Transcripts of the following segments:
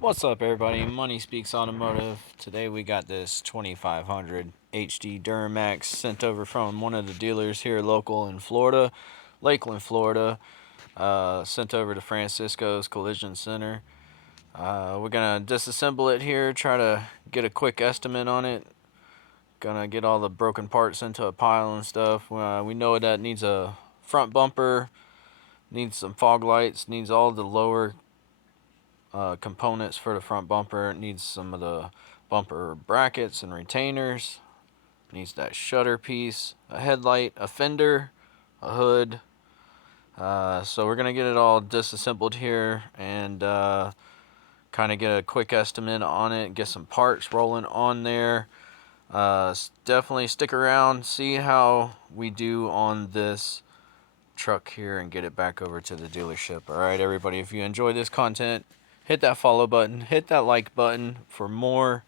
What's up, everybody? Money Speaks Automotive. Today we got this 2500 HD Duramax sent over from one of the dealers here local in Florida, Lakeland, Florida. Sent over to Francisco's Collision Center. We're gonna disassemble it here, try to get a quick estimate on it. Gonna get all the broken parts into a pile and stuff. We know that needs a front bumper, needs some fog lights, needs all the lower components for the front bumper. It needs some of the bumper brackets and retainers. It needs that shutter piece, a headlight, a fender, a hood. So we're gonna get it all disassembled here and kind of get a quick estimate on it, get some parts rolling on there. Definitely stick around, see how we do on this truck here and get it back over to the dealership. All right, everybody, if you enjoy this content, hit that follow button, hit that like button for more.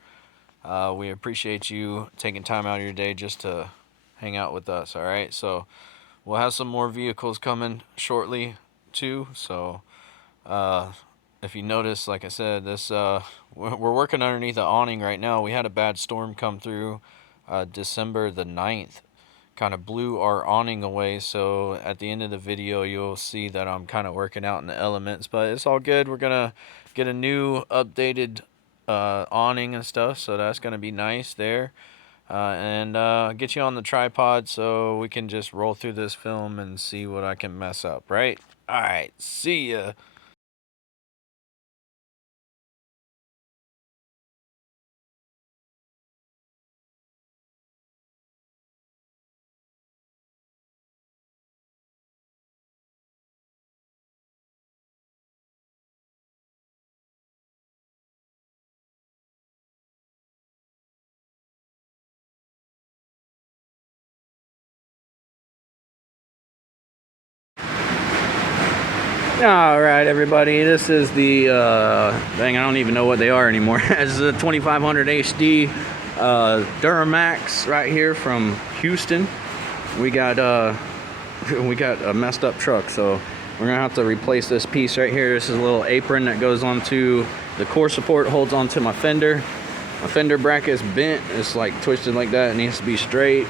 We appreciate you taking time out of your day just to hang out with us. All right, so we'll have some more vehicles coming shortly too. So if you notice, like I said, this we're working underneath the awning right now. We had a bad storm come through December the 9th. Kind of blew our awning away, so at the end of the video you'll see that I'm kind of working out in the elements, but it's all good. We're gonna get a new updated awning and stuff, so that's gonna be nice there. And get you on the tripod so we can just roll through this film and see what I can mess up, right? All right, see ya. All right, everybody, this is the thing. I don't even know what they are anymore. It's the 2500 HD Duramax right here from Houston. We got a messed up truck, so we're gonna have to replace this piece right here. This is a little apron that goes onto the core support, holds onto my fender. My fender bracket's bent. It's like twisted like that. It needs to be straight.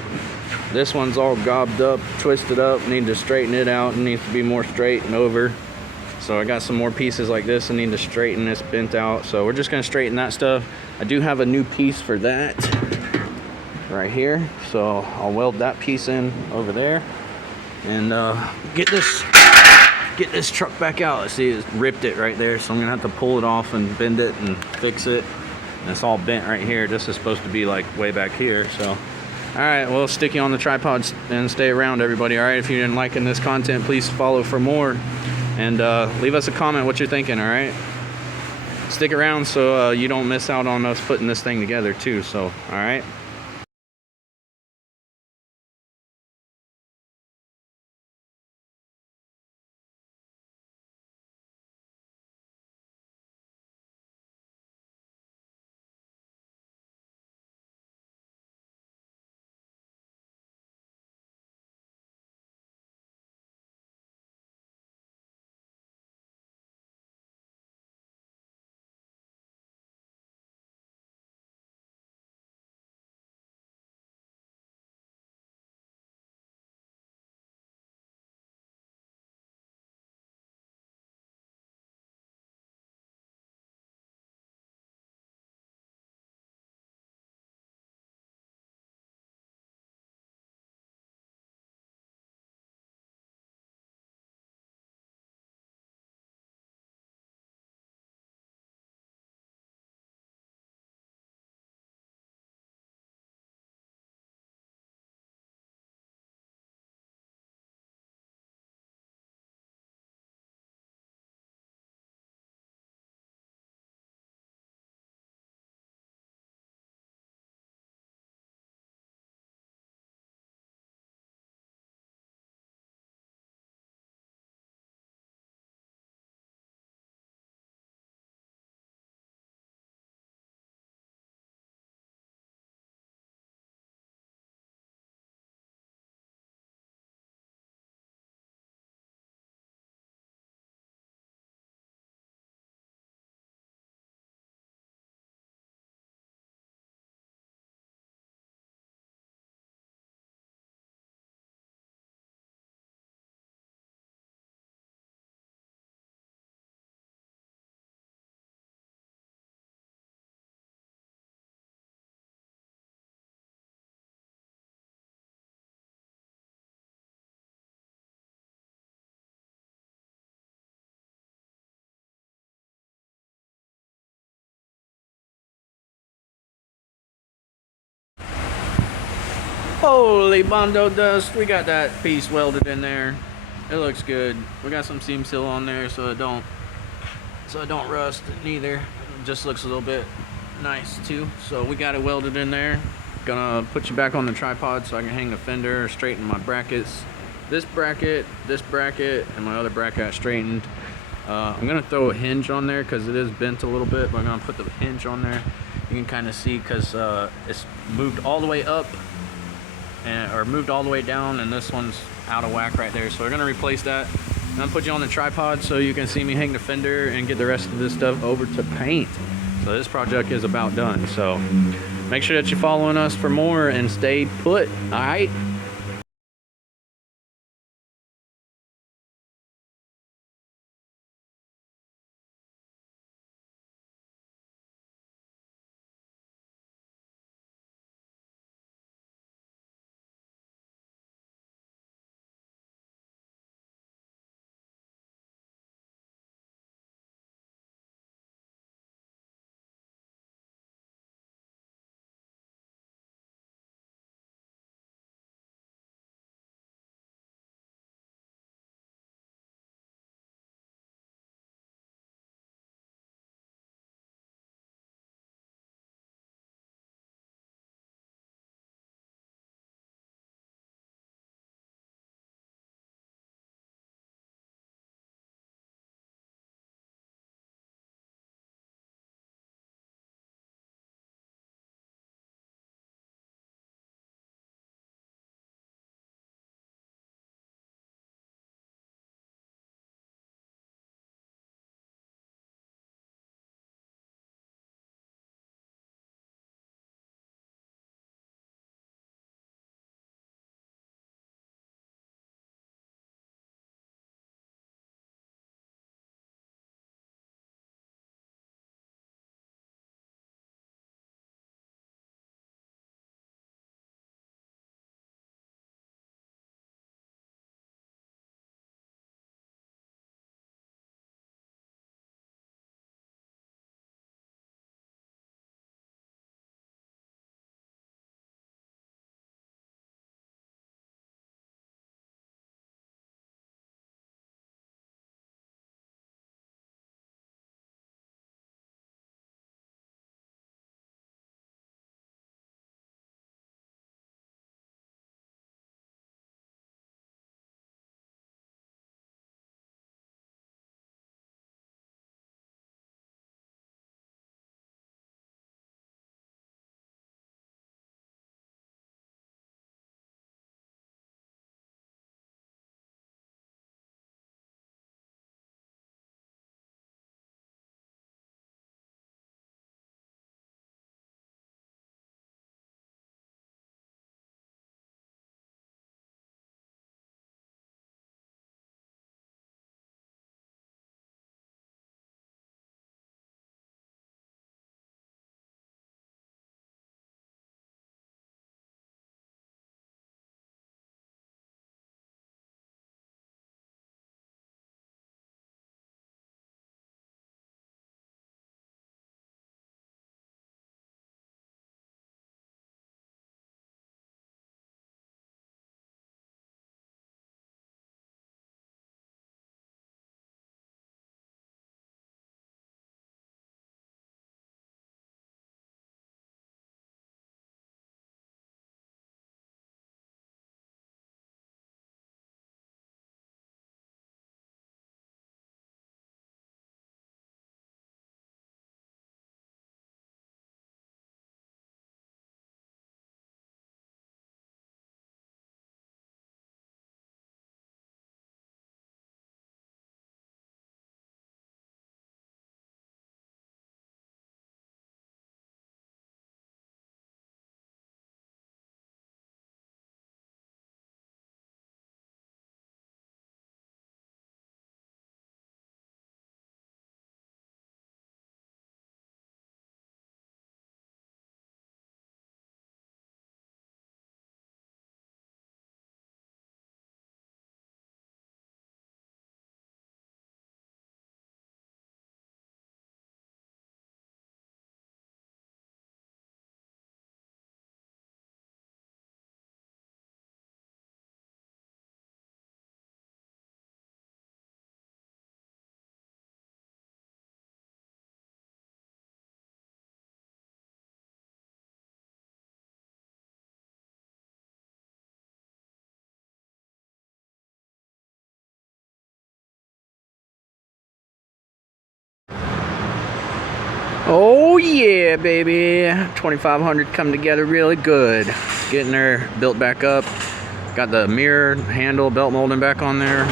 This one's all gobbed up, twisted up. Need to straighten it out. It needs to be more straight and over. So I got some more pieces like this. I need to straighten this bent out. So we're just gonna straighten that stuff. I do have a new piece for that right here. So I'll weld that piece in over there and get this truck back out. Let's see, it's ripped it right there. So I'm gonna have to pull it off and bend it and fix it. And it's all bent right here. This is supposed to be like way back here. So, all right, well, stick you on the tripods and stay around, everybody. All right, if you're liking this content, please follow for more. And leave us a comment what you're thinking, all right? Stick around so you don't miss out on us putting this thing together too, so, all right? Holy Bondo dust, we got that piece welded in there. It looks good. We got some seam seal on there so it don't rust neither. It just looks a little bit nice too. So we got it welded in there. Gonna put you back on the tripod so I can hang the fender, straighten my brackets. This bracket, and my other bracket I straightened. I'm gonna throw a hinge on there because it is bent a little bit, but I'm gonna put the hinge on there. You can kind of see because it's moved all the way up or moved all the way down, and this one's out of whack right there. So we're gonna replace that. I'm gonna put you on the tripod so you can see me hang the fender and get the rest of this stuff over to paint. So this project is about done. So make sure that you're following us for more and stay put. All right. Oh yeah, baby. 2500 come together really good. Getting there, built back up. Got the mirror handle belt molding back on there.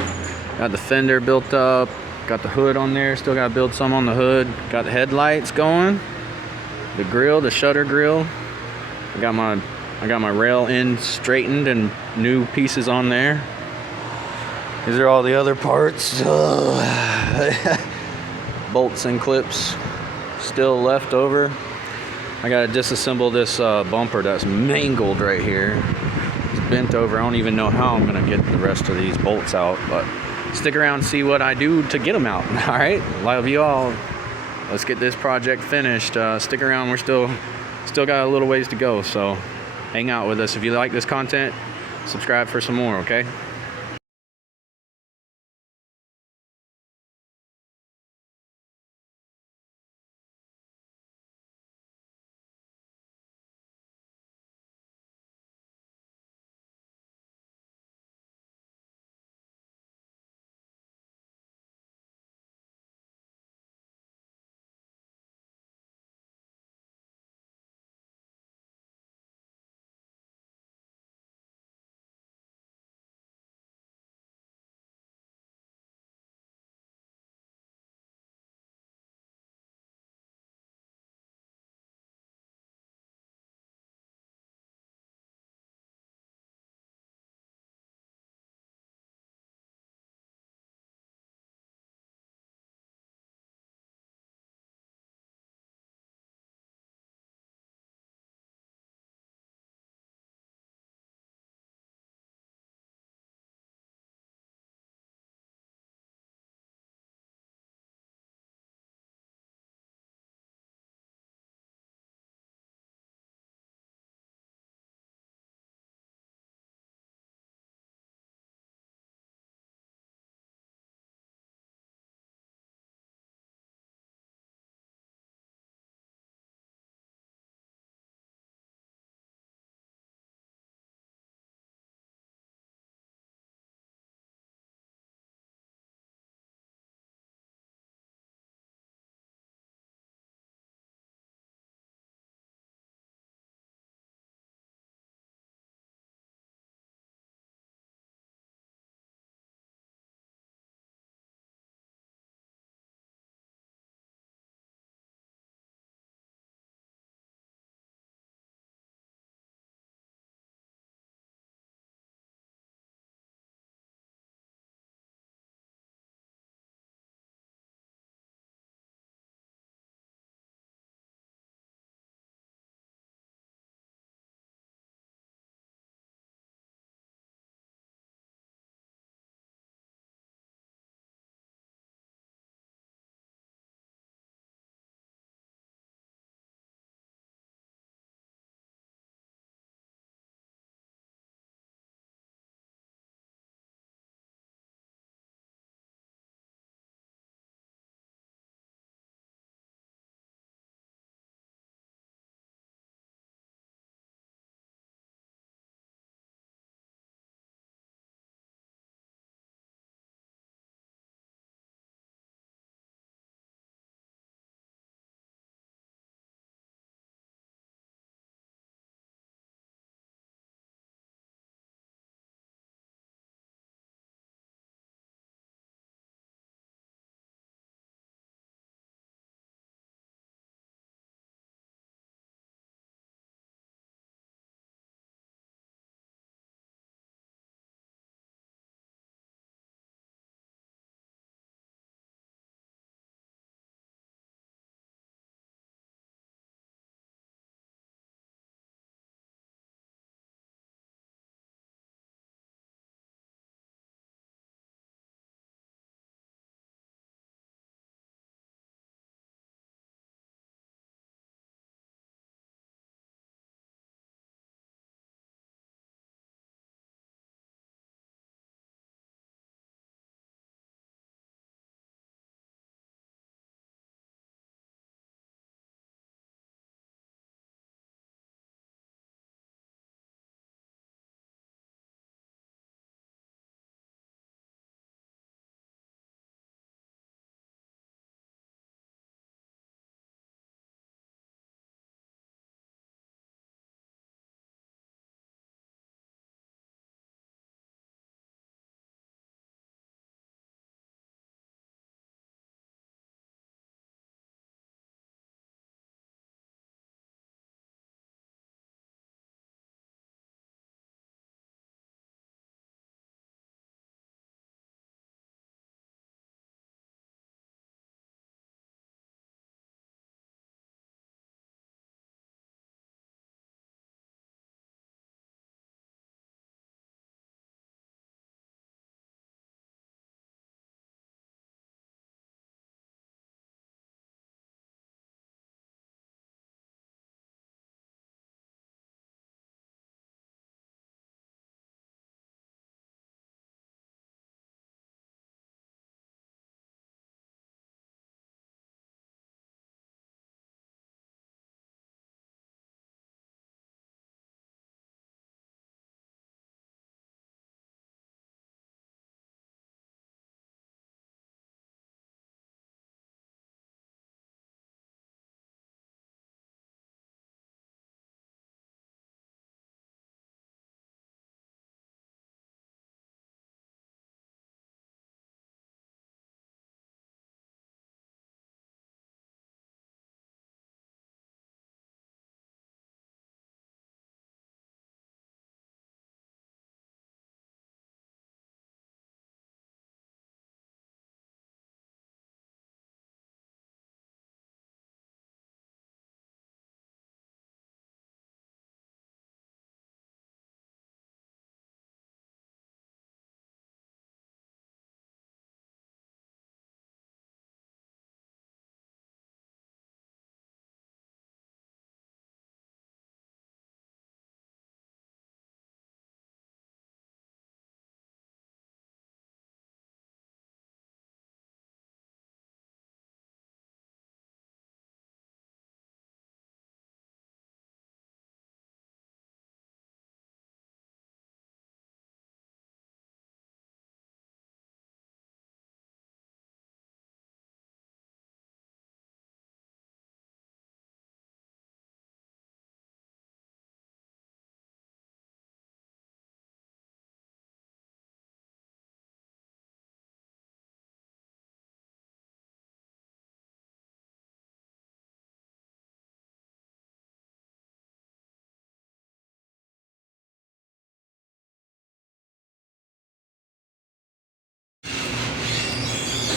Got the fender built up. Got the hood on there. Still got to build some on the hood. Got the headlights going. The grill, the shutter grill. I got my rail end straightened and new pieces on there. These are all the other parts. Bolts and clips still left over. I gotta disassemble this bumper that's mangled right here. It's bent over. I don't even know how I'm gonna get the rest of these bolts out, but stick around and see what I do to get them out. All right, love you all. Let's get this project finished. Stick around. We're still got a little ways to go, so hang out with us. If you like this content, subscribe for some more, okay?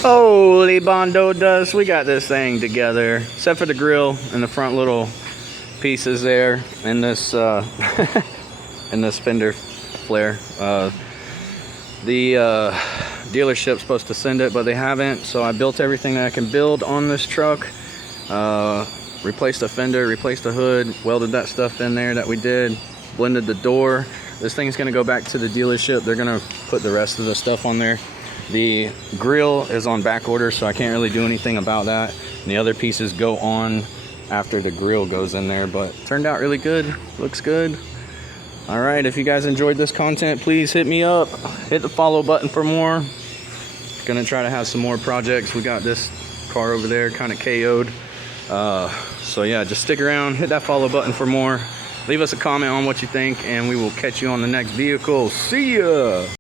Holy Bondo dust, we got this thing together. Except for the grill and the front little pieces there, and this and this fender flare. The dealership's supposed to send it, but they haven't, so I built everything that I can build on this truck. Replaced the fender, replaced the hood, welded that stuff in there that we did, blended the door. This thing's gonna go back to the dealership. They're gonna put the rest of the stuff on there. The grill is on back order, so I can't really do anything about that. And the other pieces go on after the grill goes in there, but turned out really good. Looks good. All right, if you guys enjoyed this content, please hit me up. Hit the follow button for more. Gonna try to have some more projects. We got this car over there kind of KO'd. So yeah, just stick around, hit that follow button for more. Leave us a comment on what you think, and we will catch you on the next vehicle. See ya!